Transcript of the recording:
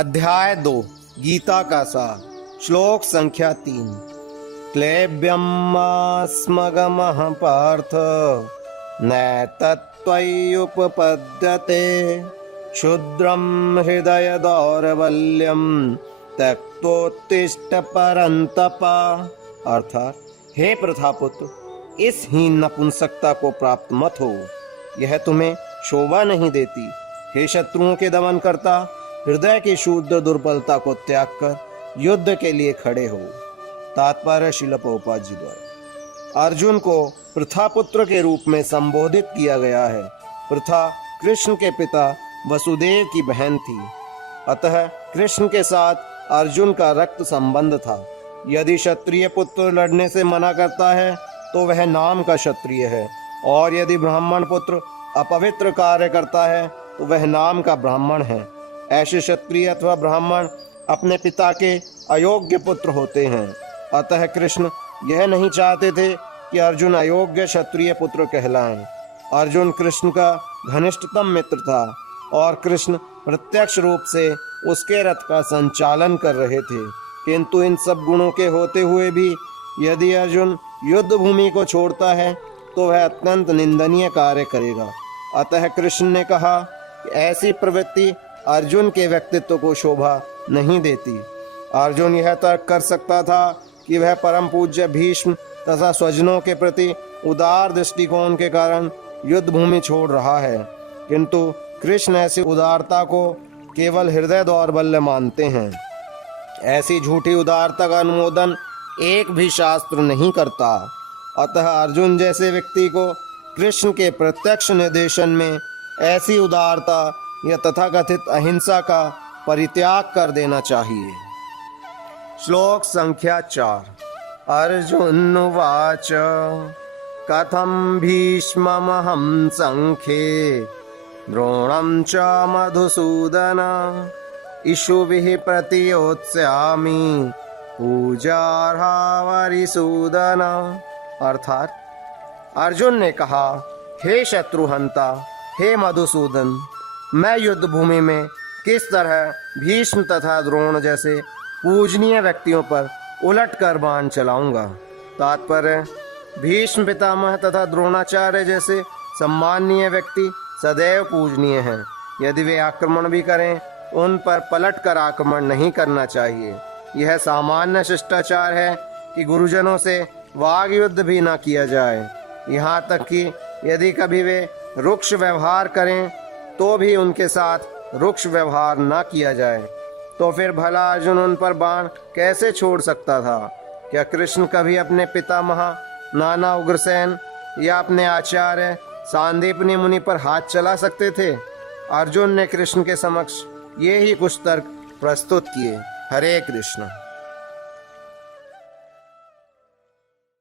अध्याय 2 गीता का सार। श्लोक संख्या 3। क्लेब्यमास्मगमः पार्थ नैतत्त्वय्युपपद्यते क्षुद्रं हृदय दौर्बल्यं त्यक्तोत्तिष्ठ परन्तप। अर्थात, हे प्रथापुत्र, इस हीन नपुंसकता को प्राप्त मत हो, यह तुम्हें शोभा नहीं देती। हे शत्रुओं के दमन करता, हृदय की शूद्र दुर्बलता को त्याग कर युद्ध के लिए खड़े हो। तात्पर्य श्रील प्रभुपाद जी द्वारा। अर्जुन को प्रथापुत्र के रूप में संबोधित किया गया है। प्रथा कृष्ण के पिता वसुदेव की बहन थी, अतः कृष्ण के साथ अर्जुन का रक्त संबंध था। यदि क्षत्रिय पुत्र लड़ने से मना करता है तो वह नाम का क्षत्रिय है, और यदि ब्राह्मण पुत्र अपवित्र कार्य करता है तो वह नाम का ब्राह्मण है। ऐसे क्षत्रिय अथवा ब्राह्मण अपने पिता के अयोग्य पुत्र होते हैं। अतः कृष्ण यह नहीं चाहते थे कि अर्जुन अयोग्य क्षत्रिय पुत्र कहलाएं। अर्जुन कृष्ण का घनिष्ठतम मित्र था और कृष्ण प्रत्यक्ष रूप से उसके रथ का संचालन कर रहे थे। किंतु इन सब गुणों के होते हुए भी यदि अर्जुन युद्ध भूमि को छोड़ता है तो वह अत्यंत निंदनीय कार्य करेगा। अतः कृष्ण ने कहा कि ऐसी प्रवृत्ति अर्जुन के व्यक्तित्व को शोभा नहीं देती। अर्जुन यह तर्क कर सकता था कि वह परम पूज्य भीष्म तथा स्वजनों के प्रति उदार दृष्टिकोण के कारण युद्ध भूमि छोड़ रहा है, किंतु कृष्ण ऐसी उदारता को केवल हृदय दौर्बल्य मानते हैं। ऐसी झूठी उदारता का अनुमोदन एक भी शास्त्र नहीं करता। अतः अर्जुन जैसे व्यक्ति को कृष्ण के प्रत्यक्ष निर्देशन में ऐसी उदारता या तथाकथित अहिंसा का परित्याग कर देना चाहिए। श्लोक संख्या 4। अर्जुन उवाच कथं भीष्ममहं संख्ये द्रोणं च मधुसूदन इषुभिः प्रतियोत्स्यामि पूजार्हा वरिसूदन। अर्थात, अर्जुन ने कहा, हे शत्रुहंता, हे मधुसूदन, मैं युद्ध भूमि में किस तरह भीष्म तथा द्रोण जैसे पूजनीय व्यक्तियों पर उलट कर बाण चलाऊंगा। तात्पर्य, भीष्म पितामह तथा द्रोणाचार्य जैसे सम्माननीय व्यक्ति सदैव पूजनीय हैं। यदि वे आक्रमण भी करें, उन पर पलट कर आक्रमण नहीं करना चाहिए। यह सामान्य शिष्टाचार है कि गुरुजनों से वाग युद्ध भी न किया जाए। यहाँ तक कि यदि कभी वे रुक्ष व्यवहार करें तो भी उनके साथ रुक्ष व्यवहार न किया जाए। तो फिर भला अर्जुन उन पर बाण कैसे छोड़ सकता था? क्या कृष्ण कभी अपने पितामह नाना उग्रसेन या अपने आचार्य सांदीपनि मुनि पर हाथ चला सकते थे? अर्जुन ने कृष्ण के समक्ष ये ही कुछ तर्क प्रस्तुत किए। हरे कृष्ण।